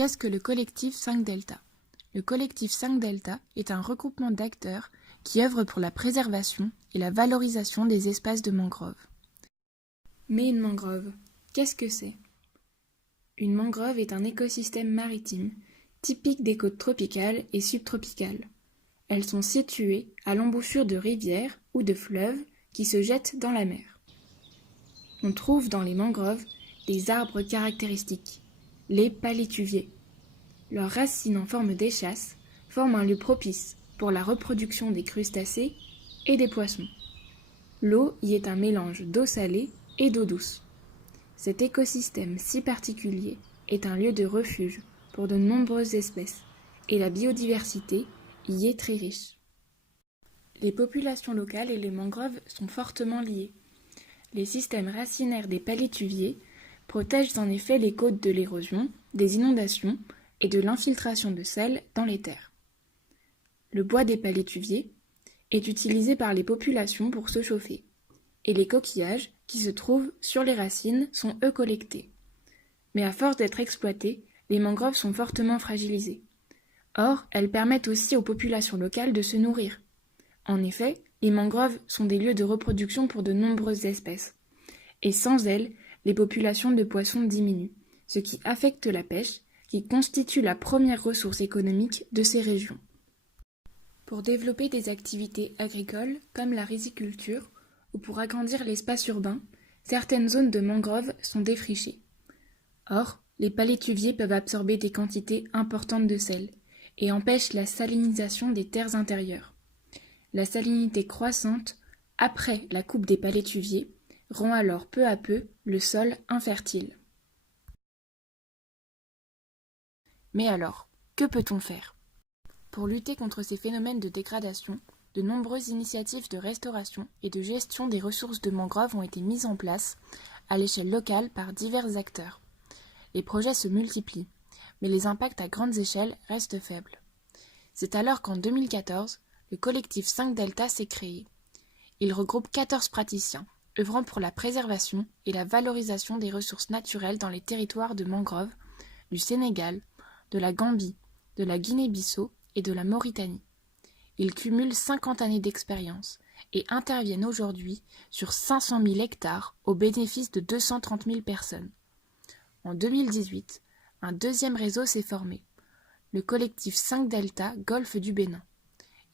Qu'est-ce que le collectif 5 Delta? Le collectif 5 Delta est un regroupement d'acteurs qui œuvrent pour la préservation et la valorisation des espaces de mangrove. Mais une mangrove, qu'est-ce que c'est? Une mangrove est un écosystème maritime, typique des côtes tropicales et subtropicales. Elles sont situées à l'embouchure de rivières ou de fleuves qui se jettent dans la mer. On trouve dans les mangroves des arbres caractéristiques, les palétuviers. Leurs racines en forme d'échasse forment un lieu propice pour la reproduction des crustacés et des poissons. L'eau y est un mélange d'eau salée et d'eau douce. Cet écosystème si particulier est un lieu de refuge pour de nombreuses espèces et la biodiversité y est très riche. Les populations locales et les mangroves sont fortement liées. Les systèmes racinaires des palétuviers protègent en effet les côtes de l'érosion, des inondations et de l'infiltration de sel dans les terres. Le bois des palétuviers est utilisé par les populations pour se chauffer, et les coquillages qui se trouvent sur les racines sont eux collectés. Mais à force d'être exploités, les mangroves sont fortement fragilisées. Or, elles permettent aussi aux populations locales de se nourrir. En effet, les mangroves sont des lieux de reproduction pour de nombreuses espèces. Et sans elles, les populations de poissons diminuent, ce qui affecte la pêche, qui constitue la première ressource économique de ces régions. Pour développer des activités agricoles comme la riziculture ou pour agrandir l'espace urbain, certaines zones de mangroves sont défrichées. Or, les palétuviers peuvent absorber des quantités importantes de sel et empêchent la salinisation des terres intérieures. La salinité croissante, après la coupe des palétuviers, rend alors peu à peu le sol infertile. Mais alors, que peut-on faire? Pour lutter contre ces phénomènes de dégradation, de nombreuses initiatives de restauration et de gestion des ressources de mangroves ont été mises en place à l'échelle locale par divers acteurs. Les projets se multiplient, mais les impacts à grandes échelles restent faibles. C'est alors qu'en 2014, le collectif 5 Delta s'est créé. Il regroupe 14 praticiens, œuvrant pour la préservation et la valorisation des ressources naturelles dans les territoires de mangroves du Sénégal, de la Gambie, de la Guinée-Bissau et de la Mauritanie. Ils cumulent 50 années d'expérience et interviennent aujourd'hui sur 500 000 hectares au bénéfice de 230 000 personnes. En 2018, un deuxième réseau s'est formé, le collectif 5 Delta Golfe du Bénin.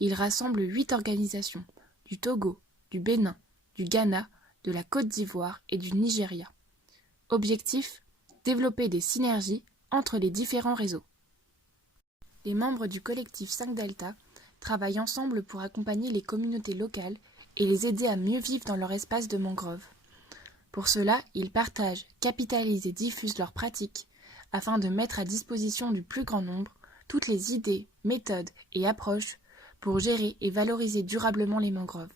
Il rassemble 8 organisations, du Togo, du Bénin, du Ghana, de la Côte d'Ivoire et du Nigeria. Objectif, développer des synergies entre les différents réseaux. Les membres du collectif 5 Delta travaillent ensemble pour accompagner les communautés locales et les aider à mieux vivre dans leur espace de mangrove. Pour cela, ils partagent, capitalisent et diffusent leurs pratiques afin de mettre à disposition du plus grand nombre toutes les idées, méthodes et approches pour gérer et valoriser durablement les mangroves.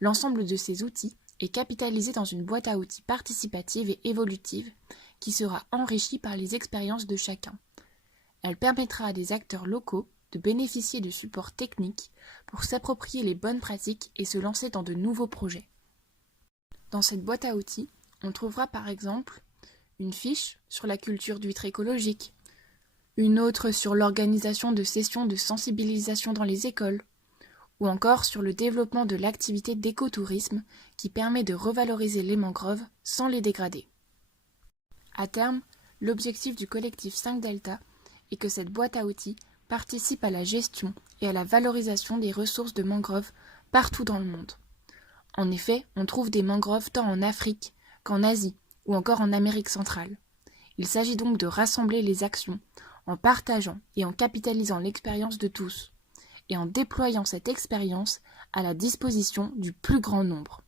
L'ensemble de ces outils est capitalisé dans une boîte à outils participative et évolutive qui sera enrichie par les expériences de chacun. Elle permettra à des acteurs locaux de bénéficier de supports techniques pour s'approprier les bonnes pratiques et se lancer dans de nouveaux projets. Dans cette boîte à outils, on trouvera par exemple une fiche sur la culture d'huîtres écologiques, une autre sur l'organisation de sessions de sensibilisation dans les écoles, ou encore sur le développement de l'activité d'écotourisme qui permet de revaloriser les mangroves sans les dégrader. À terme, l'objectif du collectif 5 Delta est que cette boîte à outils participe à la gestion et à la valorisation des ressources de mangroves partout dans le monde. En effet, on trouve des mangroves tant en Afrique qu'en Asie ou encore en Amérique centrale. Il s'agit donc de rassembler les actions en partageant et en capitalisant l'expérience de tous et en déployant cette expérience à la disposition du plus grand nombre.